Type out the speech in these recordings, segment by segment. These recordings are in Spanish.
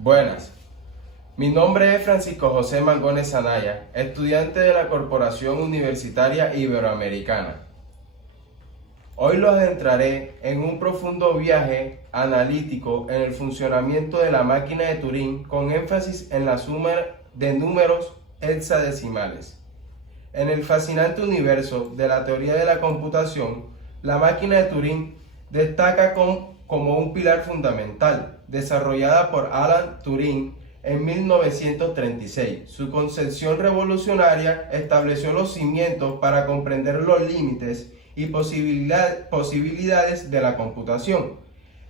Buenas, mi nombre es Francisco José Mangones Anaya, estudiante de la Corporación Universitaria Iberoamericana. Hoy los adentraré en un profundo viaje analítico en el funcionamiento de la máquina de Turing con énfasis en la suma de números hexadecimales. En el fascinante universo de la teoría de la computación, la máquina de Turing destaca como un pilar fundamental, desarrollada por Alan Turing en 1936. Su concepción revolucionaria estableció los cimientos para comprender los límites y posibilidades de la computación.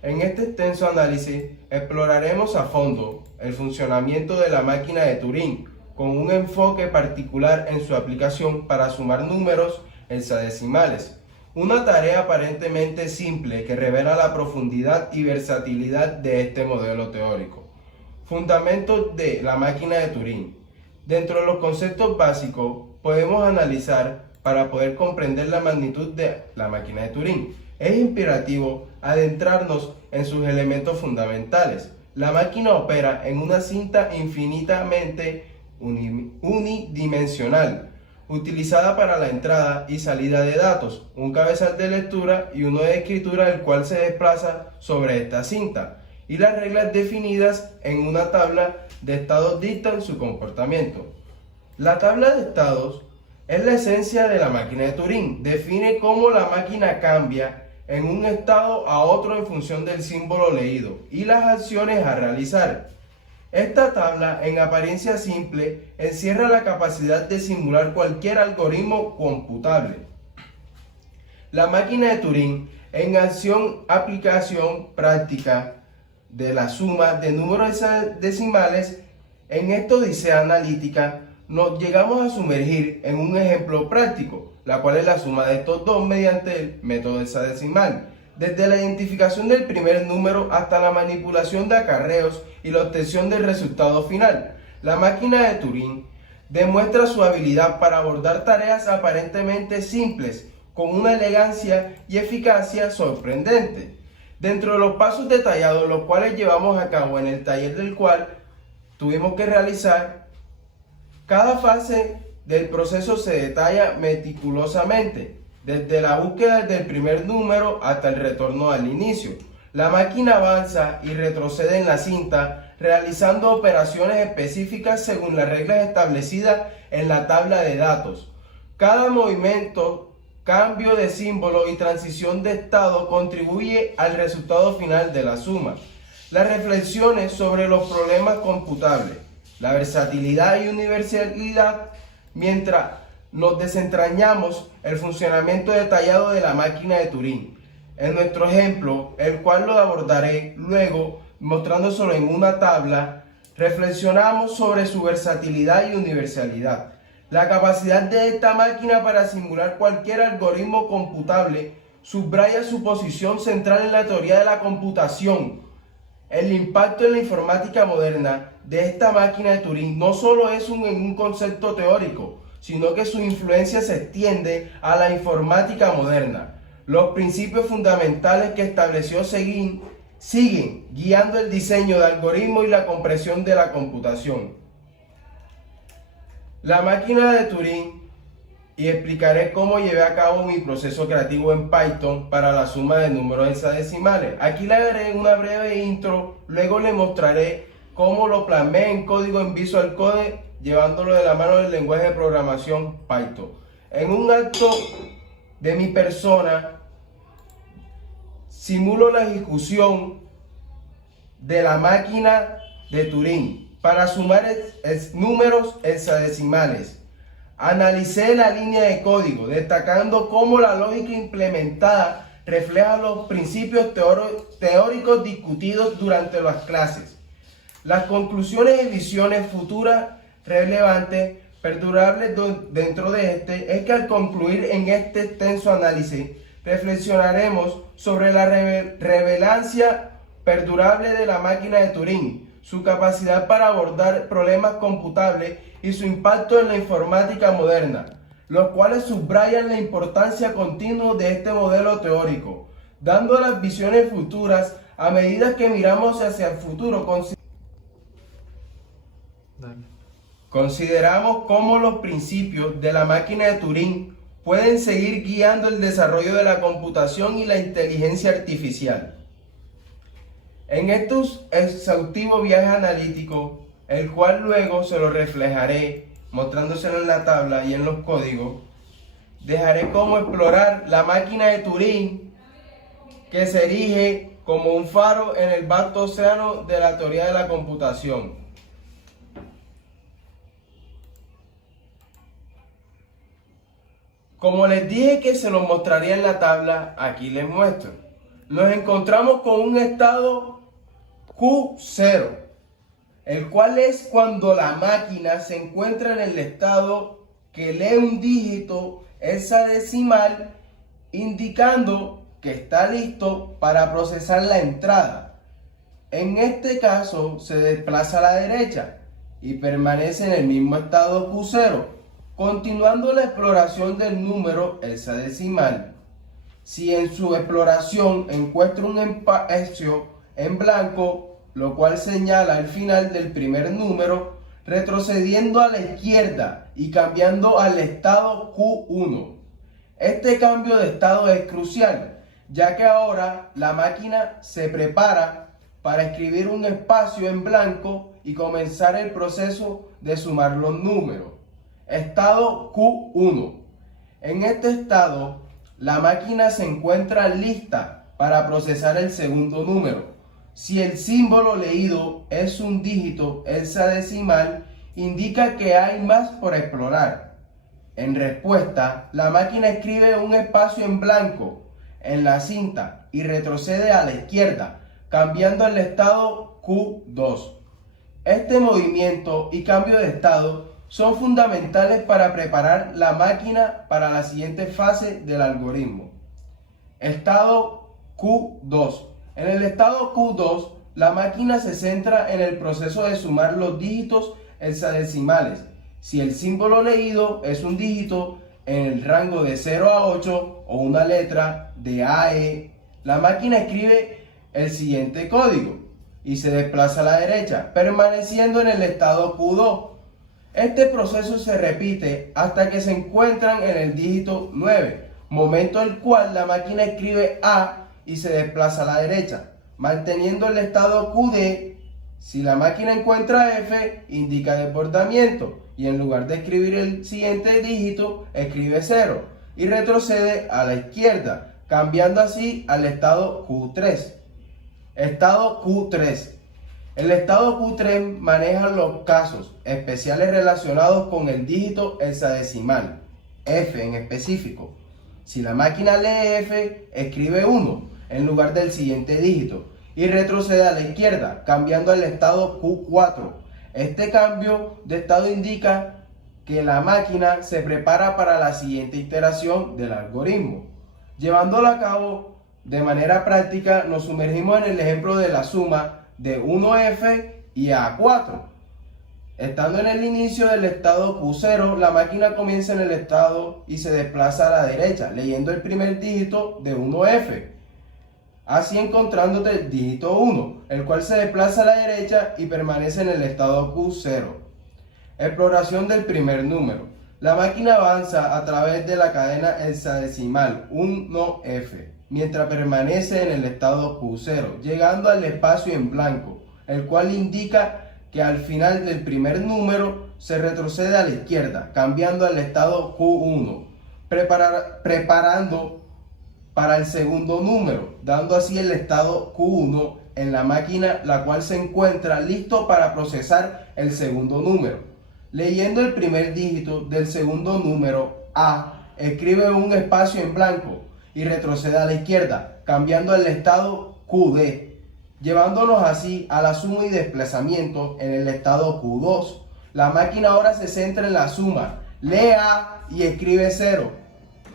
En este extenso análisis exploraremos a fondo el funcionamiento de la máquina de Turing, con un enfoque particular en su aplicación para sumar números hexadecimales. Una tarea aparentemente simple que revela la profundidad y versatilidad de este modelo teórico. Fundamentos de la máquina de Turing. Dentro de los conceptos básicos podemos analizar para poder comprender la magnitud de la máquina de Turing. Es imperativo adentrarnos en sus elementos fundamentales. La máquina opera en una cinta infinitamente unidimensional, utilizada para la entrada y salida de datos, un cabezal de lectura y uno de escritura, el cual se desplaza sobre esta cinta, y las reglas definidas en una tabla de estados dictan su comportamiento. La tabla de estados es la esencia de la máquina de Turing. Define cómo la máquina cambia en un estado a otro en función del símbolo leído y las acciones a realizar. Esta tabla, en apariencia simple, encierra la capacidad de simular cualquier algoritmo computable. La máquina de Turing, en acción, aplicación práctica de la suma de números decimales, en esta odisea analítica, nos llegamos a sumergir en un ejemplo práctico, la cual es la suma de estos dos mediante el método hexadecimal. Desde la identificación del primer número hasta la manipulación de acarreos y la obtención del resultado final, la máquina de Turing demuestra su habilidad para abordar tareas aparentemente simples con una elegancia y eficacia sorprendente. Dentro de los pasos detallados, los cuales llevamos a cabo en el taller del cual tuvimos que realizar, cada fase del proceso se detalla meticulosamente, desde la búsqueda del primer número hasta el retorno al inicio. La máquina avanza y retrocede en la cinta, realizando operaciones específicas según las reglas establecidas en la tabla de datos. Cada movimiento, cambio de símbolo y transición de estado contribuye al resultado final de la suma. Las reflexiones sobre los problemas computables, la versatilidad y universalidad, mientras nos desentrañamos el funcionamiento detallado de la máquina de Turing. En nuestro ejemplo, el cual lo abordaré luego mostrándoselo en una tabla, reflexionamos sobre su versatilidad y universalidad. La capacidad de esta máquina para simular cualquier algoritmo computable subraya su posición central en la teoría de la computación. El impacto en la informática moderna de esta máquina de Turing no solo es un concepto teórico, sino que su influencia se extiende a la informática moderna. Los principios fundamentales que estableció siguen guiando el diseño de algoritmos y la comprensión de la computación. La máquina de Turing, y explicaré cómo llevé a cabo mi proceso creativo en Python para la suma de números hexadecimales. Aquí le daré una breve intro, luego le mostraré cómo lo plasmé en código en Visual Code, llevándolo de la mano del lenguaje de programación Python. En un acto de mi persona, simulo la ejecución de la máquina de Turing para sumar números hexadecimales. Analicé la línea de código, destacando cómo la lógica implementada refleja los principios teóricos discutidos durante las clases. Las conclusiones y visiones futuras relevantes, perdurables dentro de este, es que al concluir en este extenso análisis, reflexionaremos sobre la relevancia perdurable de la máquina de Turing, su capacidad para abordar problemas computables y su impacto en la informática moderna, los cuales subrayan la importancia continua de este modelo teórico, dando las visiones futuras a medida que miramos hacia el futuro. Dale. Consideramos cómo los principios de la máquina de Turing pueden seguir guiando el desarrollo de la computación y la inteligencia artificial. En estos exhaustivos viajes analíticos, el cual luego se lo reflejaré mostrándoselo en la tabla y en los códigos, dejaré cómo explorar la máquina de Turing que se erige como un faro en el vasto océano de la teoría de la computación. Como les dije que se los mostraría en la tabla, aquí les muestro. Nos encontramos con un estado Q0, el cual es cuando la máquina se encuentra en el estado que lee un dígito hexadecimal, indicando que está listo para procesar la entrada. En este caso se desplaza a la derecha y permanece en el mismo estado Q0, continuando la exploración del número hexadecimal. Si en su exploración encuentra un espacio en blanco, lo cual señala el final del primer número, retrocediendo a la izquierda y cambiando al estado Q1. Este cambio de estado es crucial, ya que ahora la máquina se prepara para escribir un espacio en blanco y comenzar el proceso de sumar los números. Estado Q1. En este estado, la máquina se encuentra lista para procesar el segundo número. Si el símbolo leído es un dígito hexadecimal, indica que hay más por explorar. En respuesta, la máquina escribe un espacio en blanco en la cinta y retrocede a la izquierda, cambiando el estado Q2. Este movimiento y cambio de estado son fundamentales para preparar la máquina para la siguiente fase del algoritmo. Estado Q2. En el estado Q2, la máquina se centra en el proceso de sumar los dígitos hexadecimales. Si el símbolo leído es un dígito en el rango de 0 a 8 o una letra de A a E, la máquina escribe el siguiente código y se desplaza a la derecha, permaneciendo en el estado Q2. Este proceso se repite hasta que se encuentran en el dígito 9, momento en el cual la máquina escribe A y se desplaza a la derecha, manteniendo el estado QD. Si la máquina encuentra F, indica desbordamiento y en lugar de escribir el siguiente dígito, escribe 0 y retrocede a la izquierda, cambiando así al estado Q3. Estado Q3. El estado Q3 maneja los casos especiales relacionados con el dígito hexadecimal, F en específico. Si la máquina lee F, escribe 1 en lugar del siguiente dígito y retrocede a la izquierda, cambiando al estado Q4. Este cambio de estado indica que la máquina se prepara para la siguiente iteración del algoritmo. Llevándolo a cabo de manera práctica, nos sumergimos en el ejemplo de la suma de 1F y A4. Estando en el inicio del estado Q0, la máquina comienza en el estado y se desplaza a la derecha, leyendo el primer dígito de 1F, así encontrándote el dígito 1, el cual se desplaza a la derecha y permanece en el estado Q0. Exploración del primer número. La máquina avanza a través de la cadena hexadecimal 1F, mientras permanece en el estado Q0, llegando al espacio en blanco, el cual indica que al final del primer número se retrocede a la izquierda, cambiando al estado Q1, preparando para el segundo número, dando así el estado Q1 en la máquina, la cual se encuentra listo para procesar el segundo número. Leyendo el primer dígito del segundo número, A, escribe un espacio en blanco y retrocede a la izquierda, cambiando el estado QD, llevándonos así a la suma y desplazamiento en el estado Q2. La máquina ahora se centra en la suma, lee A y escribe 0,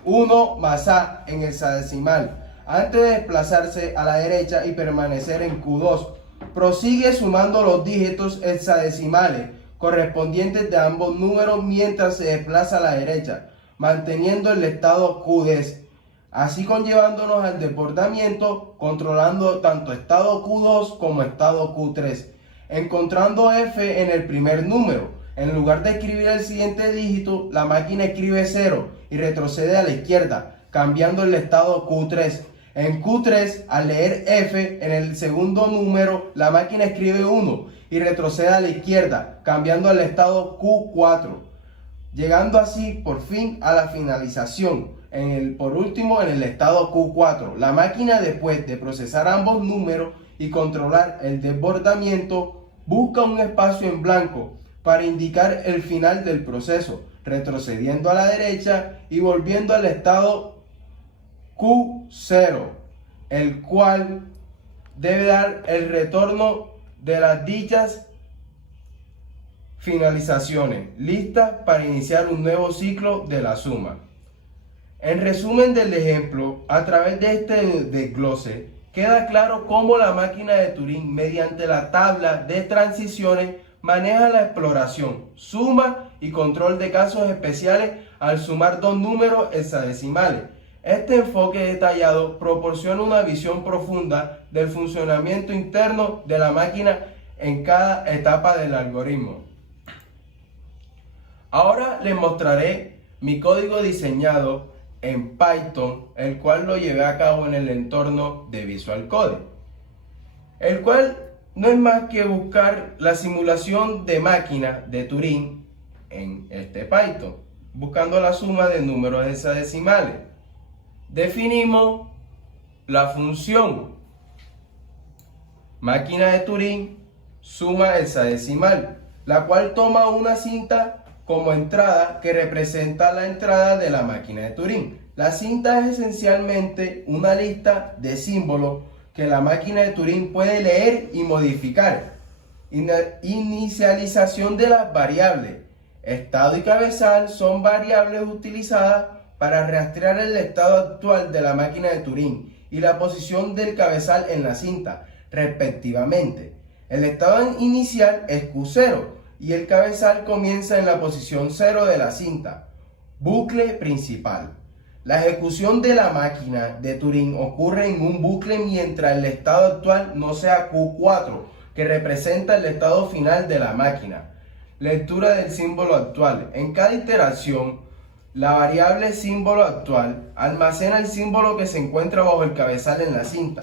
1 más A en hexadecimal, antes de desplazarse a la derecha y permanecer en Q2. Prosigue sumando los dígitos hexadecimales correspondientes de ambos números mientras se desplaza a la derecha, manteniendo el estado QD, así conllevándonos al desbordamiento, controlando tanto estado Q2 como estado Q3. encontrando f en el primer número. En lugar de escribir el siguiente dígito, la máquina escribe 0 y retrocede a la izquierda, cambiando el estado Q3. En Q3, al leer f en el segundo número, la máquina escribe 1 y retrocede a la izquierda, cambiando el estado Q4, llegando así por fin a la finalización. Por último, en el estado Q4, la máquina, después de procesar ambos números y controlar el desbordamiento, busca un espacio en blanco para indicar el final del proceso, retrocediendo a la derecha y volviendo al estado Q0, el cual debe dar el retorno de las dichas finalizaciones, listas para iniciar un nuevo ciclo de la suma. En resumen del ejemplo, a través de este desglose, queda claro cómo la máquina de Turing, mediante la tabla de transiciones, maneja la exploración, suma y control de casos especiales al sumar dos números hexadecimales. Este enfoque detallado proporciona una visión profunda del funcionamiento interno de la máquina en cada etapa del algoritmo. Ahora les mostraré mi código diseñado en Python, el cual lo llevé a cabo en el entorno de Visual Code, el cual no es más que buscar la simulación de máquina de Turing en este Python, buscando la suma de números hexadecimales. Definimos la función máquina de Turing suma hexadecimal, la cual toma una cinta como entrada que representa la entrada de la máquina de Turing. La cinta es esencialmente una lista de símbolos que la máquina de Turing puede leer y modificar. Inicialización de las variables. Estado y cabezal son variables utilizadas para rastrear el estado actual de la máquina de Turing y la posición del cabezal en la cinta, respectivamente. El estado inicial es Q0 y el cabezal comienza en la posición 0 de la cinta. Bucle principal. La ejecución de la máquina de Turing ocurre en un bucle mientras el estado actual no sea Q4, que representa el estado final de la máquina. Lectura del símbolo actual. En cada iteración, la variable símbolo actual almacena el símbolo que se encuentra bajo el cabezal en la cinta.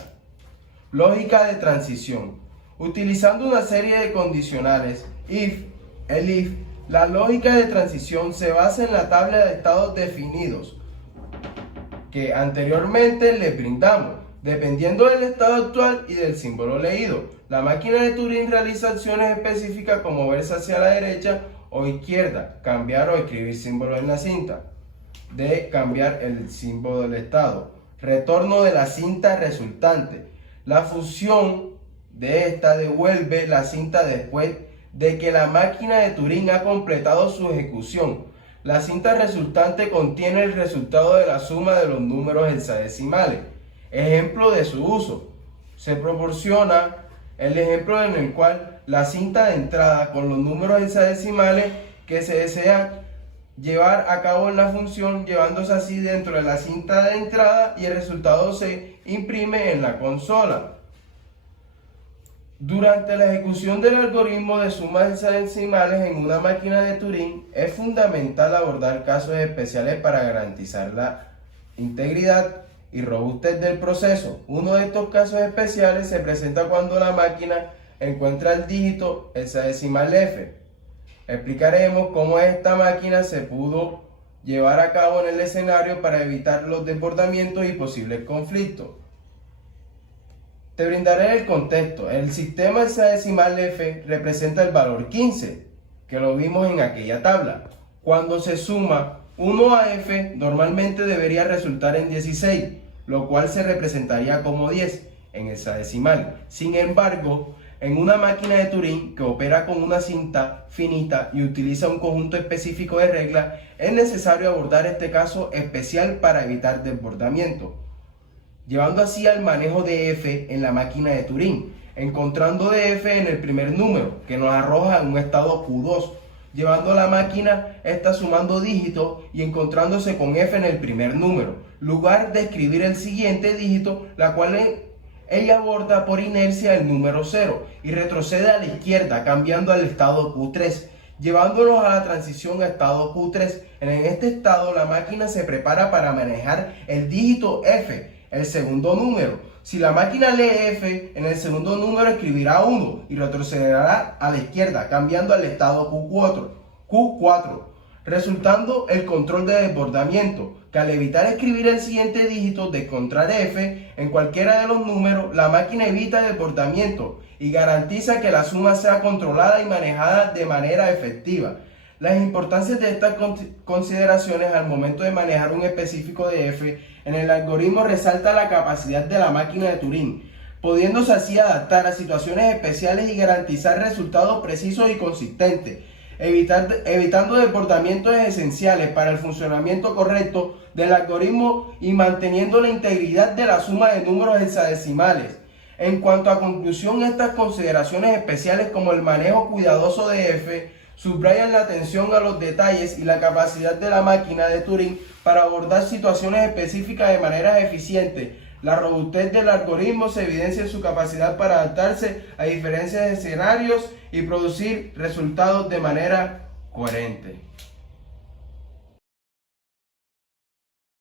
Lógica de transición. Utilizando una serie de condicionales if, elif, la lógica de transición se basa en la tabla de estados definidos que anteriormente les brindamos. Dependiendo del estado actual y del símbolo leído, la máquina de Turing realiza acciones específicas como moverse hacia la derecha o izquierda, cambiar o escribir símbolos en la cinta. De cambiar el símbolo del estado. Retorno de la cinta resultante. La función de esta devuelve la cinta después de que la máquina de Turing ha completado su ejecución. La cinta resultante contiene el resultado de la suma de los números hexadecimales. Ejemplo de su uso. Se proporciona el ejemplo en el cual la cinta de entrada con los números hexadecimales que se desean llevar a cabo en la función, llevándose así dentro de la cinta de entrada y el resultado se imprime en la consola. Durante la ejecución del algoritmo de sumas hexadecimales en una máquina de Turing, es fundamental abordar casos especiales para garantizar la integridad y robustez del proceso. Uno de estos casos especiales se presenta cuando la máquina encuentra el dígito hexadecimal F. Explicaremos cómo esta máquina se pudo llevar a cabo en el escenario para evitar los desbordamientos y posibles conflictos. Te brindaré el contexto. El sistema hexadecimal F representa el valor 15, que lo vimos en aquella tabla. Cuando se suma 1 a F, normalmente debería resultar en 16, lo cual se representaría como 10 en hexadecimal. Sin embargo, en una máquina de Turing que opera con una cinta finita y utiliza un conjunto específico de reglas, es necesario abordar este caso especial para evitar desbordamiento, llevando así al manejo de f en la máquina de Turing, encontrando de f en el primer número, que nos arroja en un estado Q2, llevando a la máquina está sumando dígitos y encontrándose con f en el primer número, lugar de escribir el siguiente dígito, la cual ella aborda por inercia el número 0 y retrocede a la izquierda cambiando al estado Q3, llevándonos a la transición a estado Q3. En este estado la máquina se prepara para manejar el dígito F, el segundo número. Si la máquina lee F, en el segundo número escribirá 1 y retrocederá a la izquierda cambiando al estado Q4, resultando el control de desbordamiento, que al evitar escribir el siguiente dígito de encontrar F en cualquiera de los números, la máquina evita desbordamiento y garantiza que la suma sea controlada y manejada de manera efectiva. Las importancias de estas consideraciones al momento de manejar un específico de F en el algoritmo resalta la capacidad de la máquina de Turing, pudiéndose así adaptar a situaciones especiales y garantizar resultados precisos y consistentes, evitando desbordamientos esenciales para el funcionamiento correcto del algoritmo y manteniendo la integridad de la suma de números hexadecimales. En cuanto a conclusión, estas consideraciones especiales como el manejo cuidadoso de F subrayan la atención a los detalles y la capacidad de la máquina de Turing para abordar situaciones específicas de manera eficiente. La robustez del algoritmo se evidencia en su capacidad para adaptarse a diferentes escenarios y producir resultados de manera coherente.